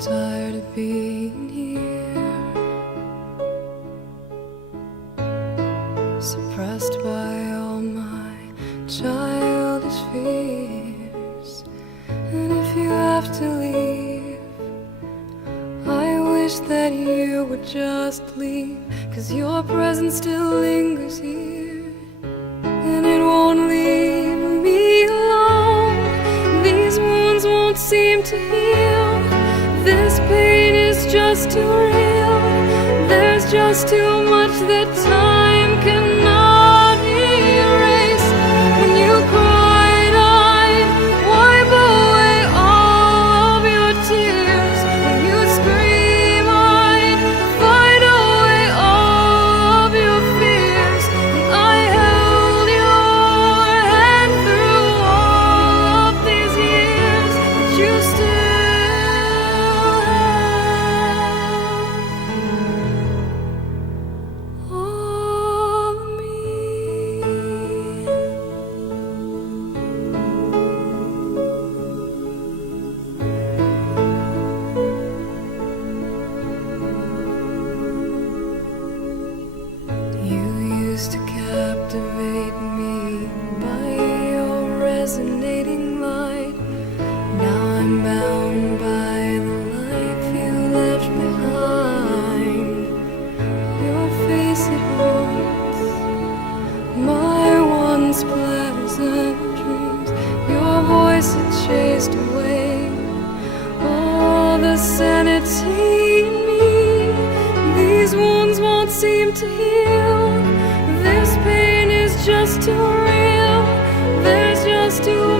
tired of being here, suppressed by all my childish fears. And if you have to leave, I wish that you would just leave, 'cause your presence still lingers here, and it won't leave me alone. These wounds won't seem to heal. This pain is just too real. There's just too much that time cannot erase. When you cried, I'd wipe away all of your tears. When you scream, I'd fight away all of your fears. And I held your hand through all of these years, but you still to captivate me by your resonating light. Now I'm bound by the life you left behind. Your face, it haunts my once pleasant dreams. Your voice, it chased away all the sanity in me. These wounds won't seem to heal. This pain is just too real. There's just too